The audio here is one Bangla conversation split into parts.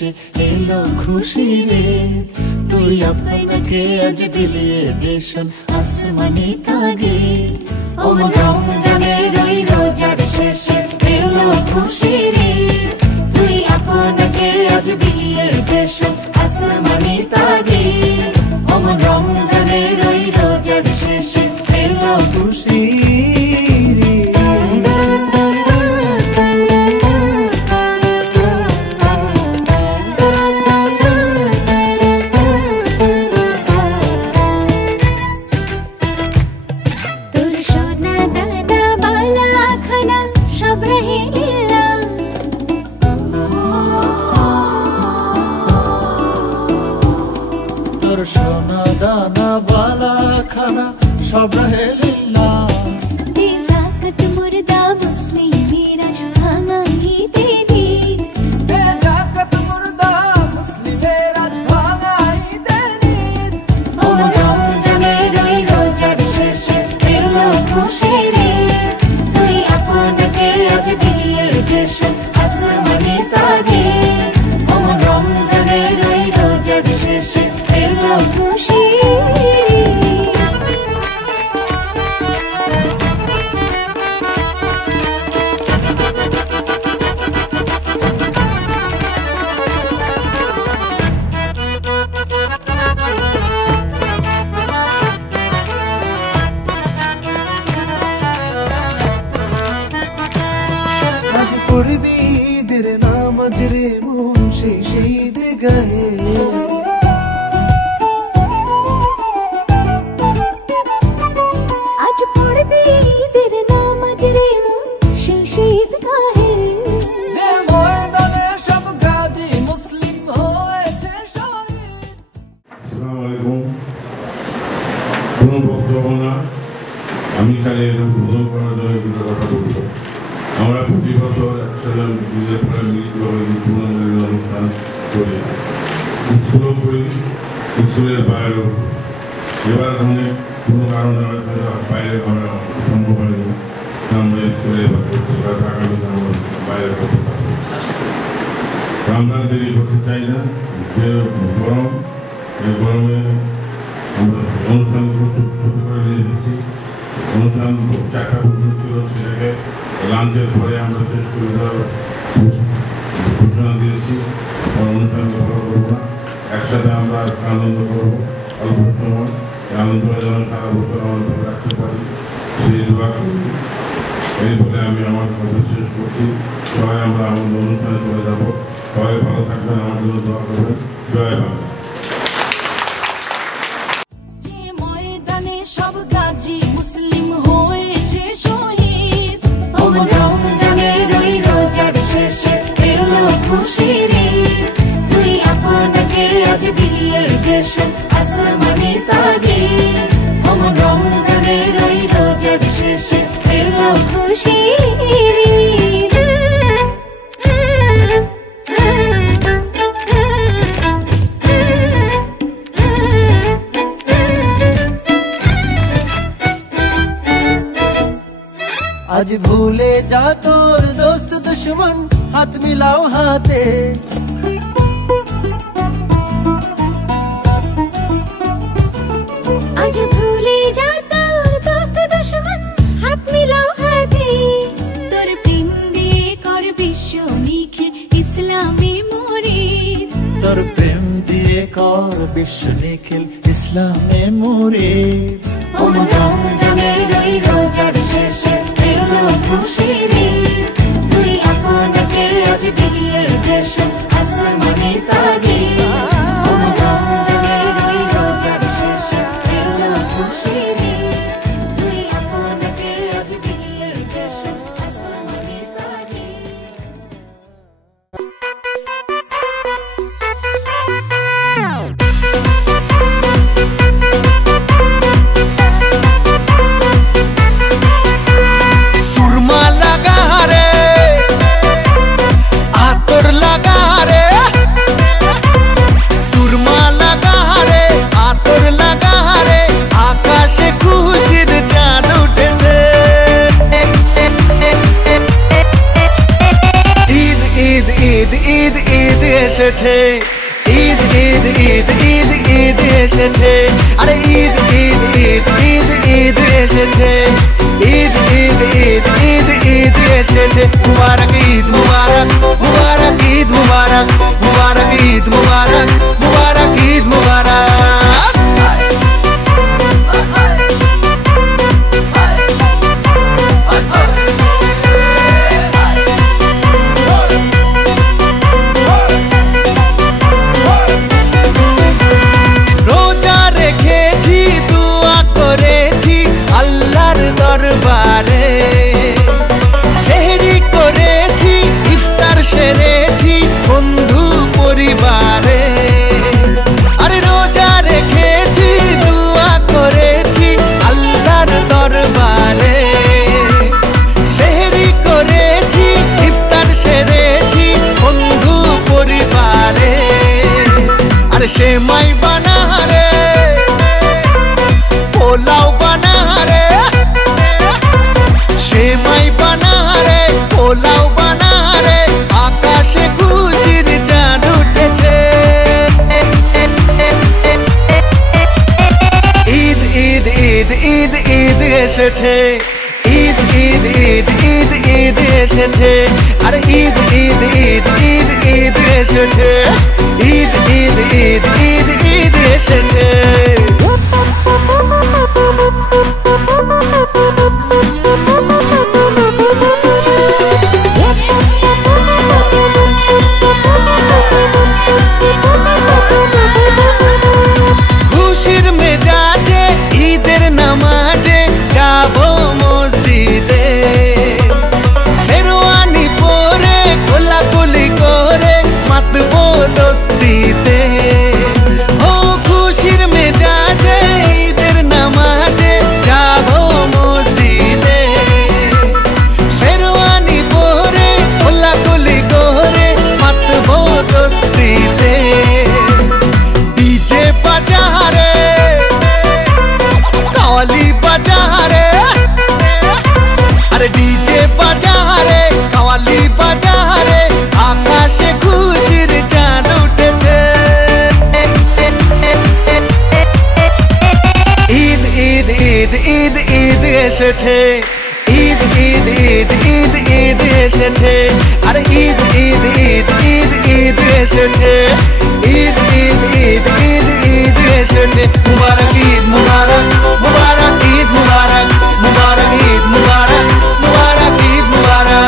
শেষে এলো খুশি রে তুই আপনাকে আজ বিলিয়ে দেশন আসমানি তাগে ওমন রমজানের ওই রোজার শেষে এলো খুশি রে তুই আপনাকে আজ বিলিয়ে দেশন আসমানি তাগে ওমন রমজানের ওই রোজার শেষে এলো খুশি সোনা দানা বালা খানা সব রহে লিল্লাহ বেজাকত মুর্দা মুসলিমের আজ ভাঙাই দেনি বেজাকত মুর্দা মুসলিমের আজ ভাঙাই দেনি ও রমজানের ওই রোজার শেষে এলো খুশি রে তুই আপনাকে আজ বিলিয়ে দেশন আসমানি তাগে ও রমজানের ওই রোজার শেষে এলো খুশি আজ পড়বি ঈদের নামাজ রে মন সেই শহীদ গায়ে আমি খালি উদ্বোধন করার জন্য দুটো কথা বলব আমরা প্রতি বছর একসাথে নিজের পরে মিলিতভাবে টুর্নামেন্টের অনুষ্ঠান করি স্কুলও করি স্কুলের বাইরেও এবার অনেক কোনো কারণে হয়তো বাইরে আমরা সম্ভব হয়নি আমরা স্কুলে আগামী আমরা বাইরে করতে পারবো আমরা দেরি করতে চাই না যে গরম এই গরমে আমরা অনুষ্ঠানগুলো ছোট করে নিয়ে এসেছি অনুষ্ঠান 4টা পর্যন্ত ছিল সেটাকে লাঞ্চের পরে আমরা শেষ করে দেওয়ার ঘোষণা দিয়েছি অনুষ্ঠান ভালো করবো না একসাথে আমরা আনন্দ করবো অল্প সময় আনন্দটা যেন সারা বছর আনন্দ রাখতে পারি সেই দোয়া করি এই বলে আমি আমার কথা শেষ করছি সবাই আমরা আমাদের অনুষ্ঠানে চলে যাবো সবাই ভালো থাকবেন আমার জন্য দোয়া করবেন জয় বাংলা সব গাজী মুসলিম হয়েছে শহীদ ওমন রমজানের ওই রোজার শেষে এলো খুশি রে তুই আপনাকে আজ বিলিয়ে দেশন আসমানি তাগে ওমন রমজানের ওই রোজার শেষে এলো খুশি आज भूले जा तोर दोस्त दुश्मन हाथ मिलाओ हाथे आज भूले जा तोर दोस्त दुश्मन हाथ मिलाओ हाथे तोर प्रेम दिए कर विश्व निखिल इस्लामी मुरीद तोर प्रेम दिए कर विश्व निखिल इस्लामी मुरीद ओमन रमजाনের ওই রোজার শেষে এলো খুশি রে তুই আপনাকে আজ বিলিয়ে দেশন আসমানি তাগে ওমন রমজানের ওই রোজার শেষে এলো খুশি রে তুই আপনাকে আজ বিলিয়ে দেশন আসমানি তাগে এসেছে, ঈদ ঈদ ঈদ ঈদ ঈদ এসেছে, আরে ঈদ ঈদ ঈদ ঈদ ঈদ এসেছে, ঈদ ঈদ ঈদ ঈদ ঈদ এসেছে। মুবারক ঈদ মুবারক, মুবারক ঈদ মুবারক, মুবারক ঈদ মুবারক, মুবারক ঈদ মুবারক। রোজা রেখেছি, দোয়া করেছি আল্লাহর দরবারে, সেহরি করেছি, ইফতার সেরেছি বন্ধু পরিবারে। আরে রোজা রেখেছি, দোয়া করেছি আল্লাহর দরবারে, সেহরি করেছি, ইফতার সেরেছি বন্ধু পরিবারে। আরে সেমাই বানা রে, পোলাও বানা রে, সেমাই বানা রে, পোলাও বানা রে, আকাশে খুশির চাঁদ উঠেছে। ঈদ ঈদ ঈদ ঈদ ঈদ এসেছে, ঈদ ঈদ ঈদ ঈদ ঈদ এসেছে, আরে ঈদ ঈদ ঈদ ঈদ ঈদ এসেছে, ঈদ ঈদ ঈদ ঈদ ঈদ এসেছে। খুশির মেজাজে ঈদের নামাজে যাবো মসজিদে, শেরওয়ানি পরে কোলাকুলি করে মাতবো দোস্তিতে। ও খুশির মেজাজে ঈদের নামাজে যাবো মসজিদে, শেরওয়ানি পরে কোলাকুলি করে মাতবো দোস্তিতে। ডিজে বাজারে, কাওয়ালি বাজারে, আরে ডিজে বাজারে, কাওয়ালি বাজারে, আকাশে খুশির চাঁদ উঠেছে। ঈদ ঈদ ঈদ ঈদ ঈদ এসেছে, ঈদ ঈদ ঈদ ঈদ ঈদ এসেছে, আরে ঈদ ঈদ ঈদ ঈদ ঈদ এসেছে, ঈদ ঈদ ঈদ ঈদ ঈদ এসেছে। মুবারক ঈদ মুবারক, মুবারক ঈদ মুবারক, মুবারক ঈদ মুবারক, মুবারক ঈদ মুবারক।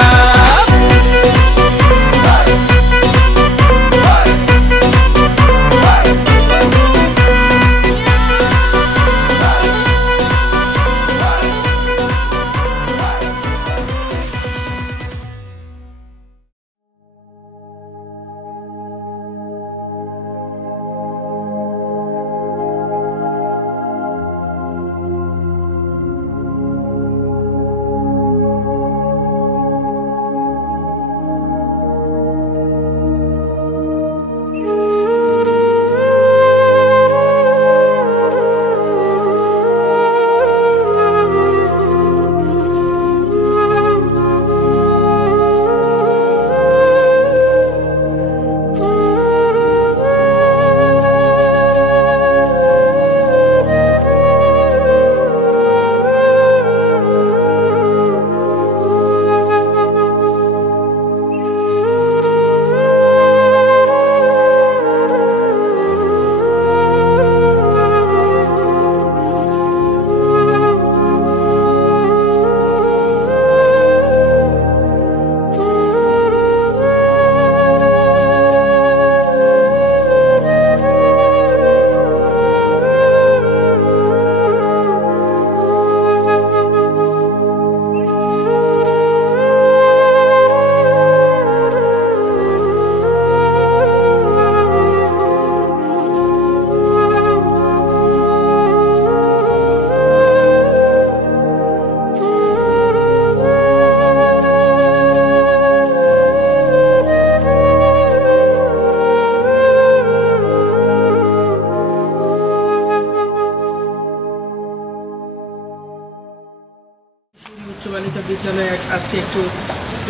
বালিকা বিদ্যালয়ে আজকে একটু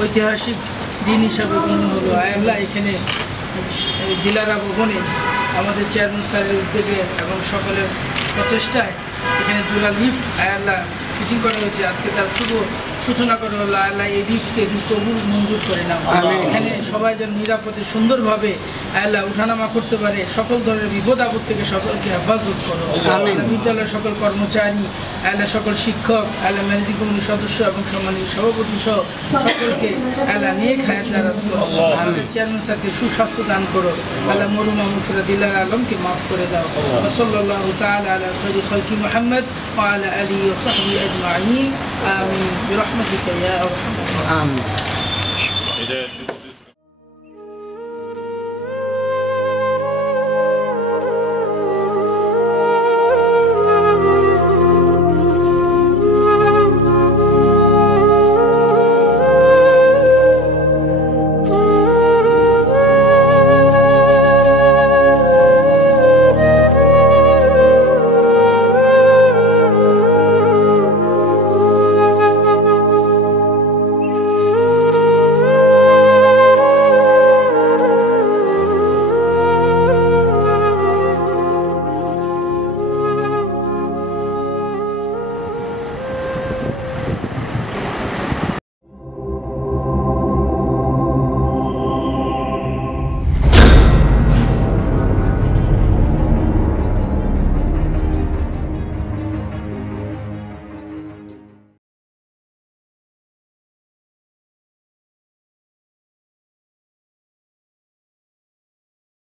ঐতিহাসিক দিন হিসাবে গণ্য হলো। আল্লাহ এখানে দিলারা ভবনে আমাদের চেয়ারম্যান স্যারের উদ্যোগে এবং সকলের প্রচেষ্টায় এখানে জোড়া লিফট আল্লাহ ফিটিং করা হয়েছে। আজকে তার শুভ সূচনা করা হলো। আল্লাহ এই লিফটকে কবুল মঞ্জুর করে নাও। এখানে সবাই যেন নিরাপদে সুন্দরভাবে আল্লাহ উঠানামা করতে পারে। সকল ধরনের বিপদ আপদ থেকে সকলকে হেফাজত করো। আল্লাহ বিদ্যালয়ের সকল কর্মচারী, আল্লাহ সকল শিক্ষক, আল্লাহ ম্যানেজিং কমিটির সদস্য এবং সম্মানিত সভাপতি সহ সকলকে আল্লাহ নিয়ে খায়াত দারাজ করো। আমাদের চেয়ারম্যান স্যারকে সুস্বাস্থ্য দান করো। আল্লাহ মরুম মুফরা দিলার আলমকে মাফ করে দাও। সাল্লাল্লাহু তাআলা আলা খায়রি খালকি মুহাম্মদ ওয়া আলা আলিহি ওয়া সাহবিহি আজমাইন। আমিন বিরহমাতিকা ইয়া আরহামার রাহিমিন।